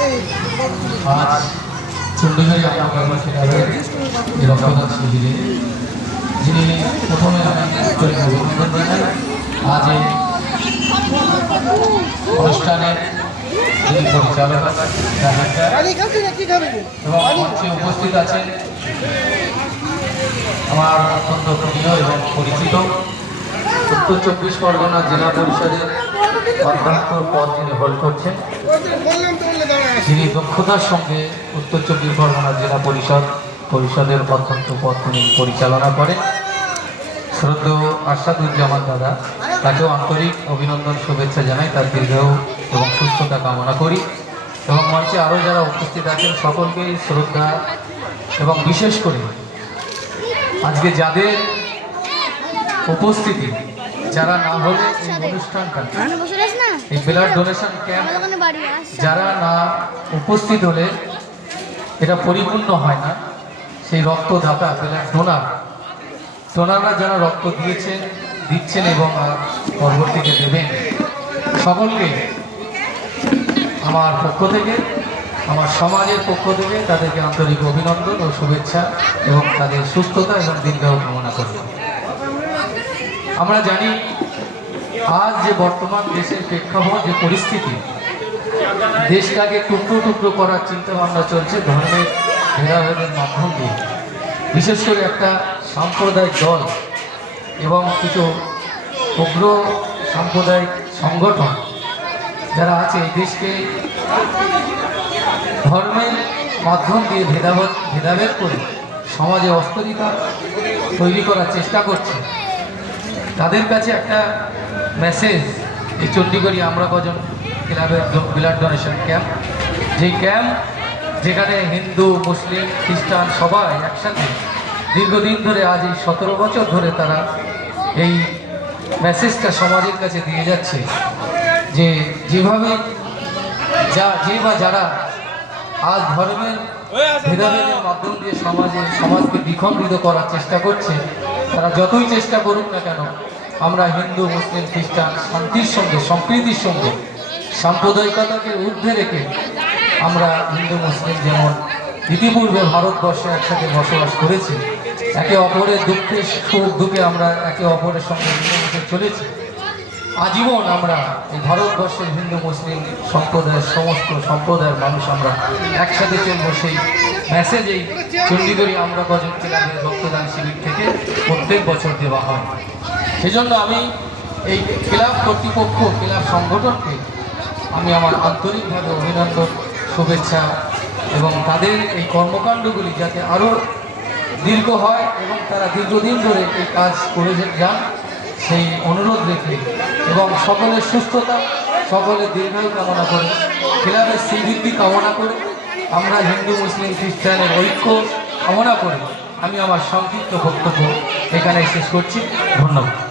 আজ চণ্ডীগড়ে এই রক্তদান শিবিরে যিনি প্রথমে অভিনন্দন জানাই। আজ এই অনুষ্ঠানের যিনি পরিচালক এবং মঞ্চে উপস্থিত আছেন আমার অত্যন্ত প্রিয় এবং পরিচিত উত্তর চব্বিশ পরগনা জেলা পরিষদের অধ্যক্ষ পদ যিনি হোল্ড করছেন, যিনি দক্ষতার সঙ্গে উত্তর চব্বিশ পরগনা জেলা পরিষদের অধ্যক্ষ পদ তিনি পরিচালনা করেন, শ্রদ্ধেয় আরশাদুজ্জামান দাদা, তাকেও আন্তরিক অভিনন্দন শুভেচ্ছা জানাই, তার দীর্ঘায়ু এবং সুস্থতা কামনা করি। এবং মঞ্চে আরও যারা উপস্থিত আছেন সকলকেই শ্রদ্ধা এবং বিশেষ করে আজকে যাদের উপস্থিতি, যারা না হলে এই অনুষ্ঠানটা, এই ব্লাড ডোনেশন ক্যাম্প, যারা না উপস্থিত হলে এটা পরিপূর্ণ হয় না, সেই রক্তদাতা ব্লাড ডোনাররা যারা রক্ত দিচ্ছেন এবং পরবর্তীতে দেবেন, সকলকে আমার পক্ষ থেকে, আমার সমাজের পক্ষ থেকে তাদেরকে আন্তরিক অভিনন্দন ও শুভেচ্ছা এবং তাদের সুস্থতা এবং দীর্ঘায়ু কামনা করব। আমরা জানি আজ যে বর্তমান দেশের প্রেক্ষাপট, যে পরিস্থিতি, দেশটাকে টুকরো টুকরো করার চিন্তা ভাবনা চলছে ধর্মের ভেদাভেদের মাধ্যম দিয়ে। বিশেষ করে একটা সাম্প্রদায়িক দল এবং কিছু উগ্র সাম্প্রদায়িক সংগঠন যারা আছে এই দেশকে ধর্মের মাধ্যম দিয়ে ভেদাভেদ করে সমাজে অস্থিরতা তৈরি করার চেষ্টা করছে। তাদের কাছে একটা মেসেজ, এই চণ্ডীগড়ি আমরা কজন ক্লাবের ব্লাড ডোনেশন ক্যাম্প, যেই ক্যাম্প যেখানে হিন্দু, মুসলিম, খ্রিস্টান সবাই একসাথে দীর্ঘদিন ধরে, আজ এই 17 বছর ধরে তারা এই মেসেজটা সমাজের কাছে দিয়ে যাচ্ছে যে যেভাবে যারা আজ ধর্মের ভেদাভেদের মাধ্যম দিয়ে সমাজকে বিখণ্ডিত করার চেষ্টা করছে, তারা যতই চেষ্টা করুক না কেন, আমরা হিন্দু, মুসলিম, খ্রিস্টান শান্তির সঙ্গে, সম্প্রীতির সঙ্গে, সাম্প্রদায়িকতাকে ঊর্ধ্বে রেখে আমরা হিন্দু মুসলিম যেমন ইতিপূর্বে ভারতবর্ষে একসাথে বসবাস করেছি, একে অপরের দুঃখে সুখ দুঃখে আমরা একে অপরের সঙ্গে মিলেমিশে চলেছি, আজীবন আমরা এই ভারতবর্ষের হিন্দু মুসলিম সম্প্রদায়ের সমস্ত সম্প্রদায়ের মানুষ আমরা একসাথে চলব, সেই মেসেজ এই চণ্ডীগড়ি আমরা কজন ক্লাবের রক্তদান শিবির থেকে প্রত্যেক বছর দেওয়া হয়। সেজন্য আমি এই ক্লাব কর্তৃপক্ষ, ক্লাব সংগঠনকে আমি আমার আন্তরিকভাবে অভিনন্দন, শুভেচ্ছা এবং তাদের এই কর্মকাণ্ডগুলি যাতে আরও দীর্ঘ হয় এবং তারা দীর্ঘদিন ধরে এই কাজ করে যান সেই অনুরোধ রেখে এবং সকলের সুস্থতা, সকলের দীর্ঘায়ু কামনা করে, ক্লাবের শ্রীবৃদ্ধি কামনা করে, আমরা হিন্দু, মুসলিম, খ্রিস্টানের ঐক্য কামনা করে আমি আমার সংক্ষিপ্ত বক্তব্য এখানে শেষ করছি। ধন্যবাদ।